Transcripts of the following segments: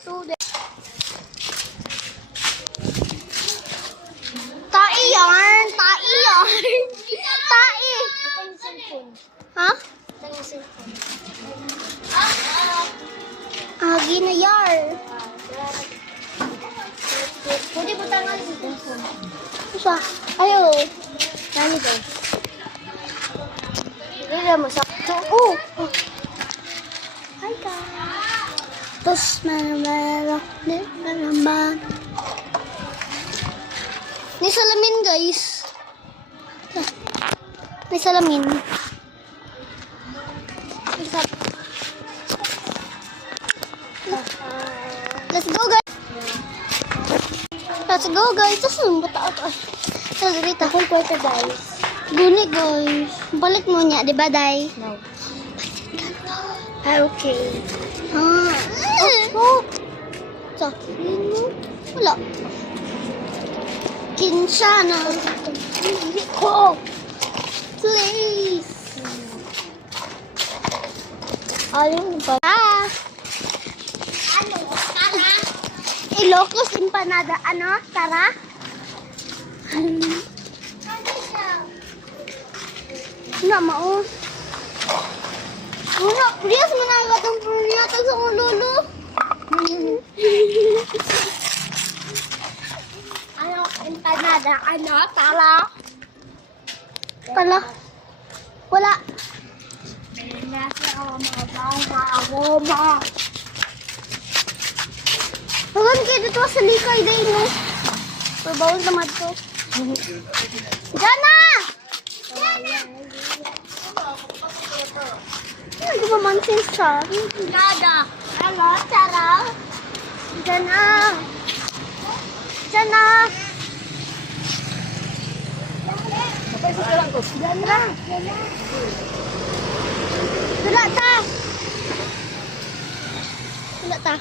student. Tai yarn. Tai yarn. Tai. Ha? Agi na yar. Pwede po tangan si cellphone. Isa. Ayo. Nani daw? Hindi na masakto. Oh. Hi guys. Tos manamara. May salamin guys. May salamin. Let's go guys. Let's go guys. Saan ba tayo? Sa dito. Akong kwarta guys. Guni guys. Balik mo niya, di ba, Day? No. Ah, okay. Ah. Oh. So, wala. Kinshana. Oh! Please. Ayun ba? Ah. Ano? Tara? Ilocos empanada. Ano? Tara? Wala, mao. Wala, priyas mo na agad ang priyatag sa ulolo. Ano? Empanada? Ano? Tara? Kala. Wala. Nasa ako mga aroma. Hagan kayo dito sa likay day, no? Pabawal naman to. Jana! Ano di ba mansin siya? Nada. Ano? Tara? Jana! Jana! Jana! Wala ta! Wala ta.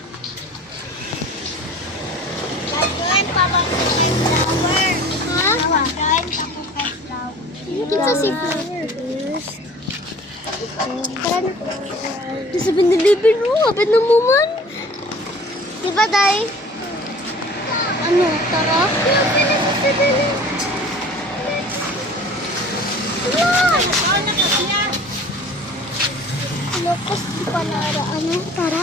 Lagyan pa bang flower? Ha? Lagyan pa po kay flower. Kita si flowers. Tara na. Nasa 7-Eleven, oh. Kapit na mo man. Di ba, Day? Ano? Tara? Lokos di pa nara. Ano? Tara?